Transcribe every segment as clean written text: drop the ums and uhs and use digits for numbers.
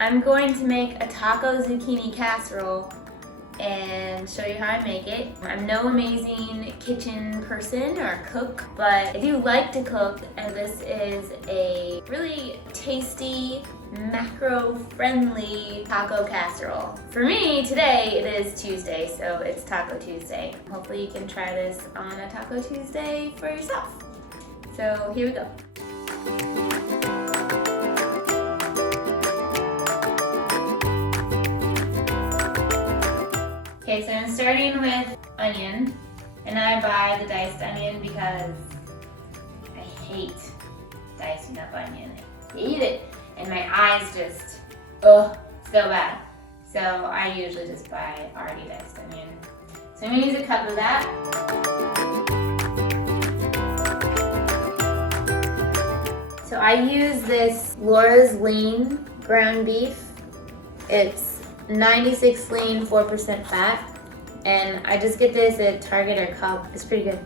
I'm going to make a taco zucchini casserole and show you how I make it. I'm no amazing kitchen person or cook, but I do like to cook, and this is a really tasty, macro-friendly taco casserole. For me, today it is Tuesday, so it's Taco Tuesday. Hopefully you can try this on a Taco Tuesday for yourself. So here we go. Okay, so I'm starting with onion, and I buy the diced onion because I hate dicing up onion. I hate it, and my eyes just, so bad. So I usually just buy already diced onion. So I'm gonna use a cup of that. So I use this Laura's Lean ground beef. It's 96 lean, 4% fat, and I just get this at Target or Cub. It's pretty good.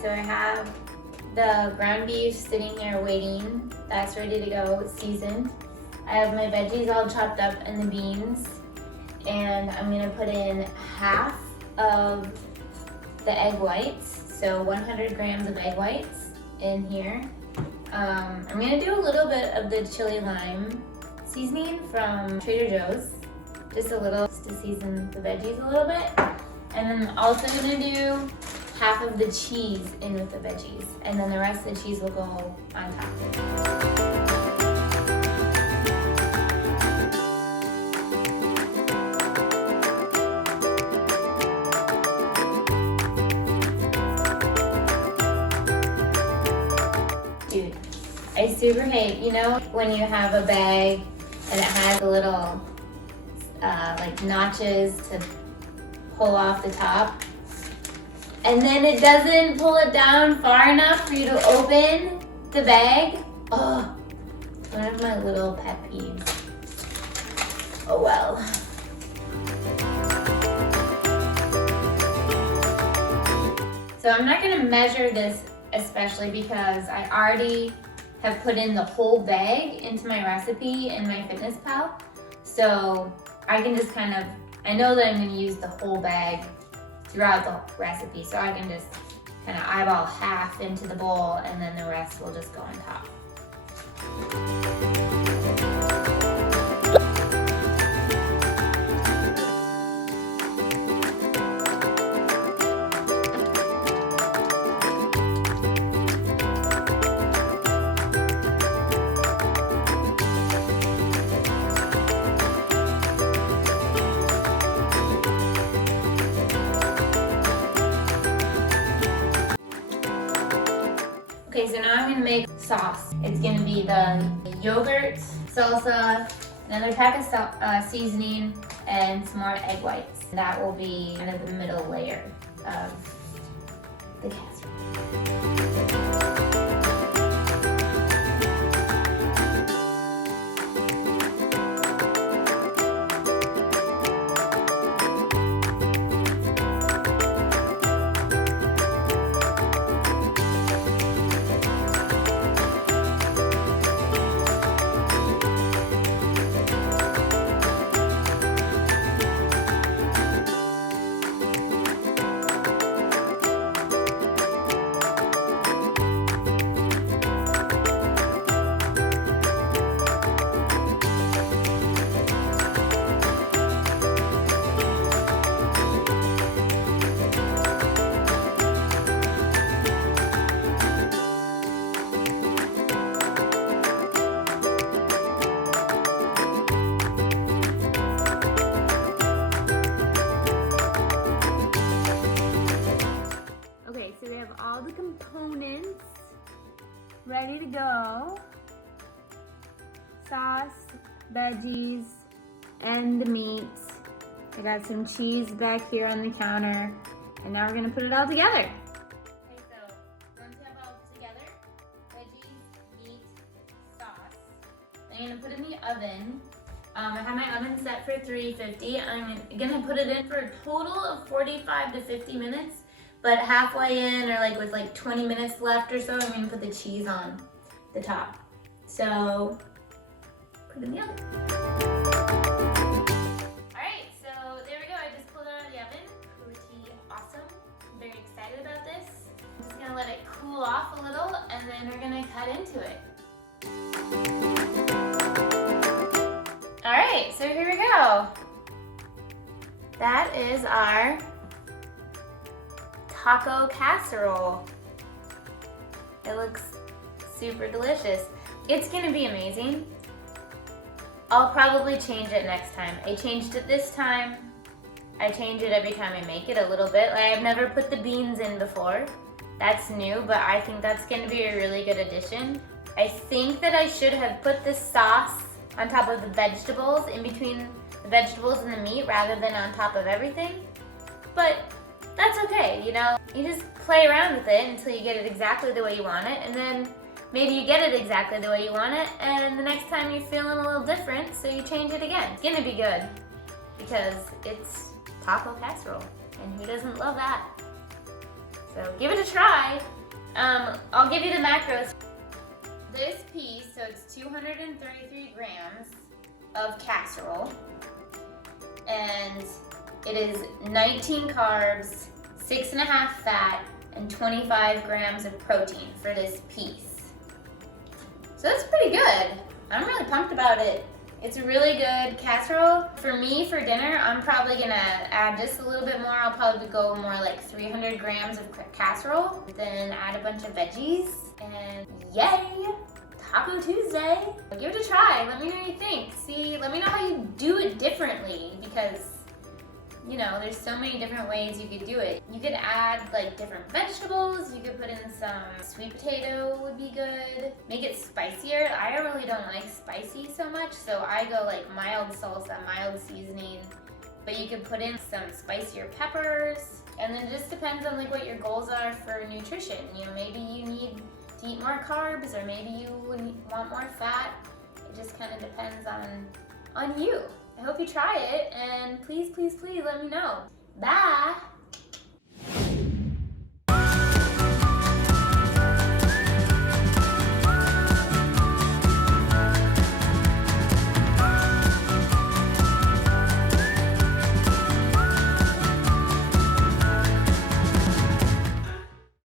So I have the ground beef sitting there waiting. That's ready to go, it's seasoned. I have my veggies all chopped up and the beans. And I'm gonna put in half of the egg whites. So 100 grams of egg whites in here. I'm gonna do a little bit of the chili lime seasoning from Trader Joe's. Just a little, just to season the veggies a little bit. And then I'm also gonna do half of the cheese in with the veggies, and then the rest of the cheese will go on top. Dude, I super hate, you know, when you have a bag and it has a little like notches to pull off the top, and then it doesn't pull it down far enough for you to open the bag. Oh, one of my little pet peeves. Oh well. So I'm not gonna measure this especially because I already have put in the whole bag into my recipe in my Fitness Pal. So I can just kind of, I know that I'm gonna use the whole bag throughout the recipe, so I can just kind of eyeball half into the bowl and then the rest will just go on top. Okay, so now I'm gonna make sauce. It's gonna be the yogurt, salsa, another pack of seasoning, and some more egg whites. That will be kind of the middle layer of the casserole. ready to go. Sauce, veggies, and the meat. I got some cheese back here on the counter, and now we're gonna put it all together. Okay, so once you have it all together, veggies, meat, sauce, I'm gonna put it in the oven. I have my oven set for 350. I'm gonna put it in for a total of 45 to 50 minutes, but halfway in, or like with like 20 minutes left or so, I'm gonna put the cheese on the top. So, put it in the oven. Alright, so there we go. I just pulled it out of the oven. Pretty awesome. I'm very excited about this. I'm just gonna let it cool off a little, and then we're gonna cut into it. Alright, so here we go. That is our taco casserole. It looks super delicious. It's gonna be amazing. I'll probably change it next time. I changed it this time. I change it every time I make it a little bit. Like, I've never put the beans in before. That's new, but I think that's gonna be a really good addition. I think that I should have put the sauce on top of the vegetables, in between the vegetables and the meat, rather than on top of everything. But that's okay, you know? You just play around with it until you get it exactly the way you want it, and then maybe you get it exactly the way you want it, and the next time you're feeling a little different, so you change it again. It's gonna be good, because it's taco casserole, and who doesn't love that? So give it a try. I'll give you the macros. This piece, so it's 233 grams of casserole, and it is 19 carbs, 6.5 fat, and 25 grams of protein for this piece. So that's pretty good. I'm really pumped about it. It's a really good casserole. For me, for dinner, I'm probably gonna add just a little bit more. I'll probably go more like 300 grams of casserole, then add a bunch of veggies, and yay! Taco Tuesday! Give it a try, let me know what you think. See, let me know how you do it differently, because you know, there's so many different ways you could do it. You could add like different vegetables, you could put in some sweet potato would be good. Make it spicier. I really don't like spicy so much, so I go like mild salsa, mild seasoning. But you could put in some spicier peppers, and then it just depends on like what your goals are for nutrition. You know, maybe you need to eat more carbs, or maybe you want more fat. It just kind of depends on you. I hope you try it, and please, please, please let me know. Bye!